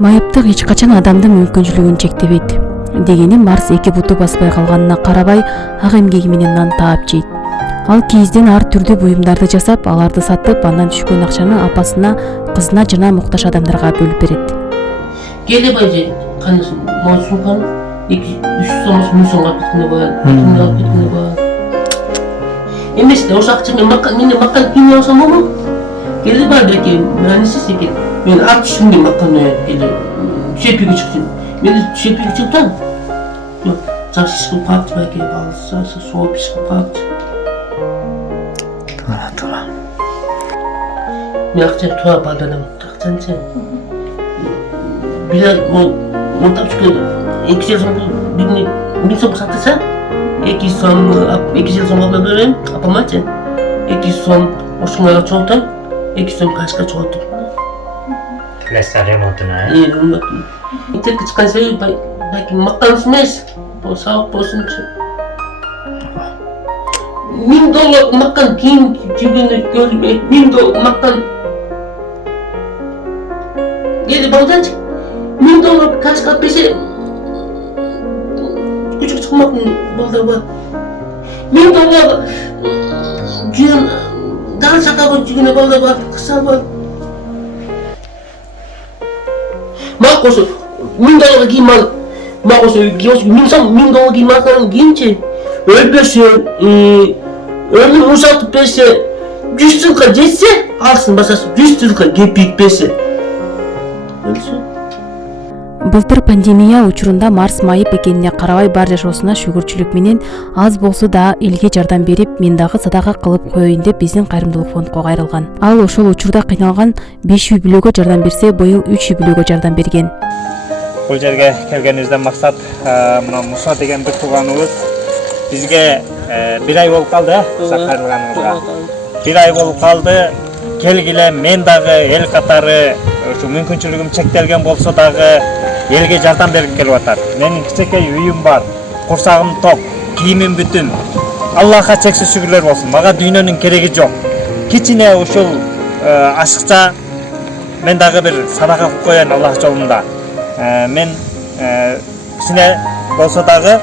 Майыптык эч качан адамдын мүмкүнчүлүгүн чектебейт. Дегени Марс эки буту баспай калганына карабай, ак эмгеги менен нан таап жейт. Ал кийизден ар түрдүү буюмдарды жасап, аларды сатып, андан түшкөн акчаны апасына, кызына жана муктаж адамдарга бөлүп берет. Келе байжы, канысын, мол сумканы, 200 сомос 1000 сомго алып кеткене бар, алып кеткене бар. Эмес да, ошо акча менен макан кийинип алсам болмок. Келе бай беки, мынанысыз экен. Мен ат түшкүндө маканы келе, шепиге чыктым. Мен шепиге чыктым. Жаш ишкип калды беки, балса, сооп ишкип калды. Тура. Мен акча туа балдарым, акчанчы. Bir mon tapşık 2 yıl sonra birini 1000 som satırsa 2 som 2 yıl sonra bölüm apamaçı 2 som oşunlara çoğutan 2 som kaçka çoğutan. Klesler remontuna. İyi remontuna. İnter çıkan şey belki makanısınız. Bu sağlık olsunca. $1000 makan kim cibini görmek $1000 makan. Geri baldancı. $1000 kaç kat peşe küçük çıkmak balda var. $1000 cüğün daha sakabı cüğüne balda var, kısa var. Mak olsun, $1000 giyim al. Mak olsun, $1000 giyim alsan giyince ölbösün, ölüm uzatıp bese 100 yılga jetse alsın basası 100 yılga gepik bese. Ölsün. Былтыр пандемия учурунда Марс майып экенине карабай бар жашоосуна шүгүрчүлүк менен аз болсо да элге жардам берип, мен дагы садака кылып коеюн деп биздин кайрымдуулук фондко кайрылган. Ал ошол учурда кыйналган 5 үй бүлөгө жардам берсе, быйыл 3 үй бүлөгө жардам берген. Бул жерге келгенибизден максат мына Муса деген бир тууганыбыз бизге 1 ай болуп калды, кайрылганыбызга. 1 ай болуп калды. Келгиле мен дагы эл катары ушу мүмкүнчүлүгүм чектелген болсо дагы элге жардам берип келип атат. Менин кичинекей үйүм бар, курсагым ток, кийимим бүтүн. Аллахка чексиз шүгүрлөр болсун. Мага дүйнөнүн кереги жок. Кичине ушул ашыкча мен дагы бир садака кылып коеюн Аллах жолунда. Мен кичине болсо дагы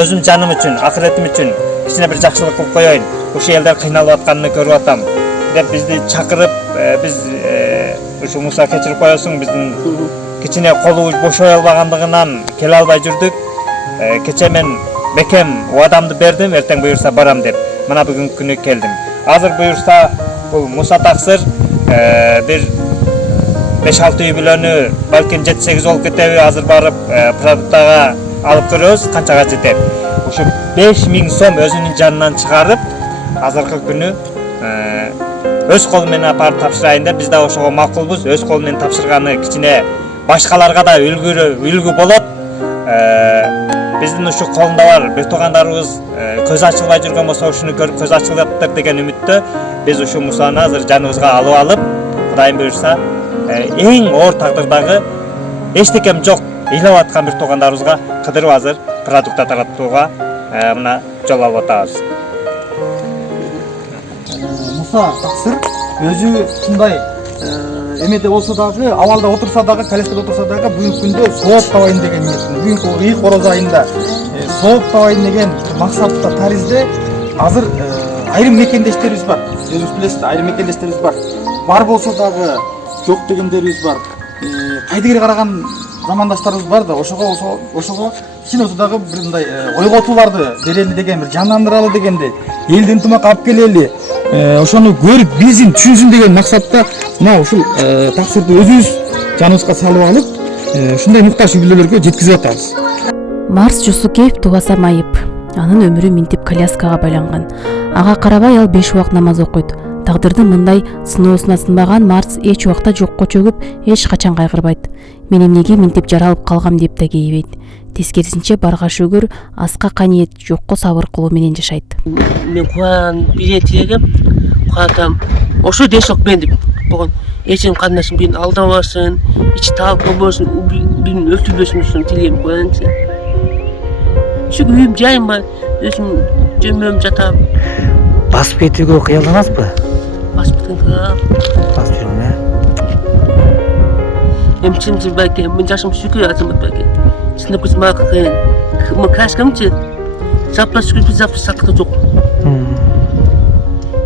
өзүм жаным үчүн, акыретим үчүн кичине бир жакшылык кылып коеюн. Ушул элдер кыйналып атканын көрүп атам деп бизди чакырып, биз ушу Муса кечирип коесуң, биздин кичине колубуз бошой албагандыгынан келе албай жүрдүк. Кече мен бекем убадамды бердим, эртең буюрса барам деп. Мына бүгүнкү күнү келдим. Азыр буюрса бул Муса таксыр бир 5-6 үй бүлөнү, балким 7-8 болуп кетеби, азыр барып продуктага алып көрөбүз, канчага жетет. Ушу 5000 сом өзүнүн жанынан чыгарып, азыркы күнү өз колу менен апарып тапшырайын деп, биз да ошого макулбуз. Өз колу менен тапшырганы кичине башкаларга да үлгү болот. Биздин ушу колунда бар бир туугандарыбыз көз ачылбай жүргөн болсо, ушуну көрүп көз ачылыптыр деген үмүттө биз ушу Мусаны азыр жаныбызга алып, Кудайым буюрса, эң оор тагдырдагы эчтекем жок ыйлап аткан бир туугандарыбызга кыдырып азыр продукт таратууга мына жол алып атабыз. Муса таксыр өзү ушундай эмеде болсо дагы, абалда отурса дагы, колесте отурса дагы бүгүнкү күндө сооп табайын деген ниетин. Бүгүнкү ыйык ороз айында сооп табайын деген максатта таризде азыр айрым мекендештерибиз бар. Өзүңүз билесиз, айрым мекендештерибиз бар. Бар болсо дагы жок дегендерибиз бар. Кайдыгер караган замандаштарыбыз бар да, ошого кичине болсо дагы бир мындай ойготууларды берели деген, бир жандандыралы дегенде, элди ынтымакка алып келели. Ошону көрүп, билсин, түшүнсүн деген максатта мына ушул таксырды өзүбүз жаныбызга салып алып, ушундай муктаж үй бүлөлөргө жеткизип атабыз. Марс Жусукеев тубаса майып. Анын өмүрү минтип коляскага байланган. Ага карабай ал 5 убак намаз окуйт. Тагдырдын мындай сыноосуна сынбаган Марс эч убакта жокко чөгүп, эч качан кайгырбайт. Мен эмнеге минтип жаралып калгам деп да кейбейт. Тескерисинче барга шүгүр, аска каниет, жокко сабыр кылуу менен жашайт. Мен куан бире тилегем, куатам ошо десок мен деп болгон. Эчим кандашым бин алдабасын, ичи таап болбосун, бин өлтүрбөсүн тилегем куанчы. Ушу үйүм жайым бар, өзүм жөмөм жатам. Басып кетүүгө кыялданасызбы? Басып кеткенге. Басып жүргөн, Мен Kimsin belki, ben yaşım şükür azımız belki. Şimdi kız makakayın. Ama kaçkamçı. Zapla şükür biz zapla sakıda çok.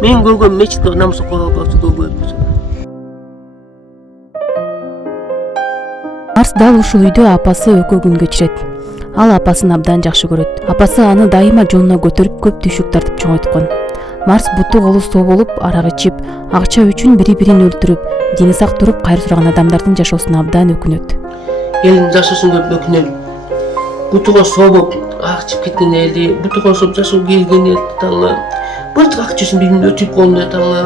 Men görgön meçhide namusu koyup görgön. Марс дал ушул үйдө апасы экөө күн кечирет. Ал апасын абдан жакшы көрөт. Апасы аны дайыма жонуна көтөрүп көп түйшүк тартып чоңойткон. Марс буту колу соо болуп, арак ичип, акча үчүн бири-бирин өлтүрүп, дени сак туруп кайыр сураган адамдардын жашоосуна абдан өкүнөт. Elin yaşasın görüp ökünem. Butuğa soğup akçıp ketken eldi. Butuğa soğup yaşasın gelgen eldi tanla. Bırak akçısın birinin ötüp koluna tanla.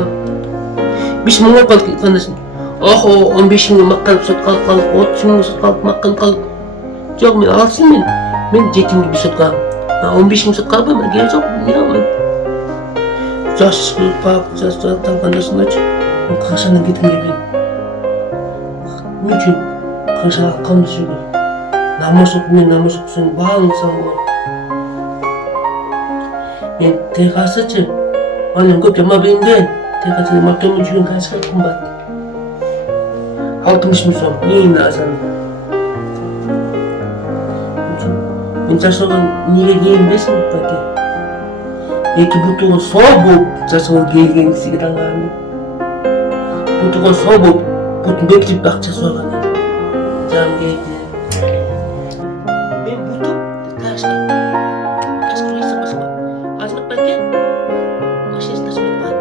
Biz mınar kalıp kanasın. Ah o 15'ini makkalıp sot kalıp kalıp, 30'ini sot kalıp makkan kalıp. Yok men alsın men. Men 7 gibi sot kalıp. 15'ini sot kalıp ama gel yok. Yaşasın pahalı yaşasın tankanasın aç. Kaşanın gitkin gibi. Mümkün. Kaşa kalmış gibi. Namaz okusun, bağlı insan var. Ben tekasıcı, annem köp yama benden, tekasıcı mahkeme cüğün kaçka kumbat. Halkmış mısın, neyin lazım? Ben çarşıdan niye gelin desin peki? Belki butuğu soğuk, çarşıdan gelin sigaranlarını. Butuğu soğuk, butun bekleyip bakça soğuk. Cam geldi. Ben buldum. Kaçtı. Kaçtı uyusun başıma. Azmat belki. Aşırı taşımak var.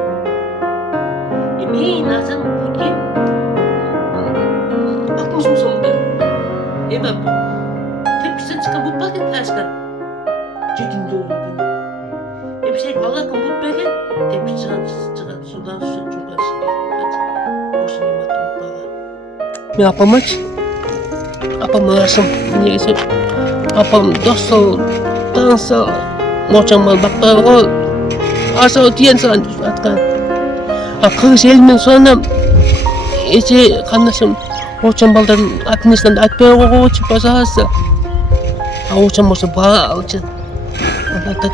Emeğin lazım bugün. Bakmış mısın ben? Emem. Tepkisinden çıkan but belki kaçtı. Ciddim dolu gün. Hep şey Allah'ın but belki. Tepkisi çıkan sudan sudan çubuğa çıkıyor. Hadi. Boşuna yemedim bana. Ne yapamaç? Apam lasım, neyse, apam dostal, dansal, moçamal baklar ol, asal diyen sana atkan. Kız elimin sonra, kanasım, moçamaldan atmıştan atmaya koçup basarsa, moçamalsa bağalçı,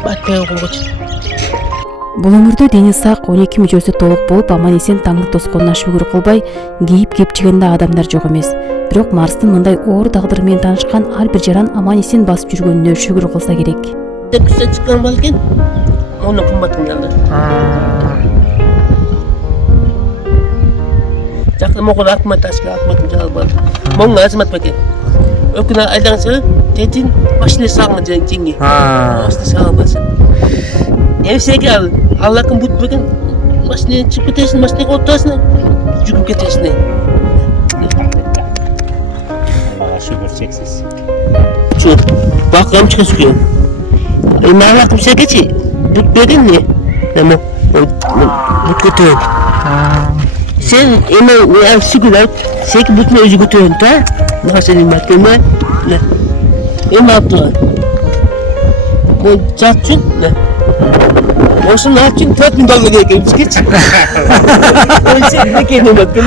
atmaya koçup. Бул өмүрдө дени сак 12 мүчөсү толук болуп, аман эсен таңдык тосконуна шүгүр кылбай, кейип кепчигенде адамдар жок эмес. Бирок Марстын мындай оор тагдыры менен таанышкан ар бир жаран аман эсен басып жүргөнүнө шүгүр кылса керек. Tepkisinden çıkan balken, onu kımbatın geldi. Jakın mokul akmat aşkı, akmatın çalı baldı. Monga azmat belki. Öküne aydan sığı, tetin başını sağına cengi. Başını sağına basın. Evsege al, Allah'ın but bugün başını çıkıp etesin, başını ortasına cügüp getesin. Bana şükür çeksiz. Şu, bakalım çıkın sıkıyorum. Allah'ım şey geçi, but bugün ne? Ama but götürün. Sen emeğe şükür al, sen ki butunu özü götürün ta. Nasıl senin mahkeme? Ne? Emeğe yaptılar. Bu çatçın ne? Olsun ne yapacağım? 4.000 dolar gerekiyor. Biz geç. Ölçek ne kendine bakın.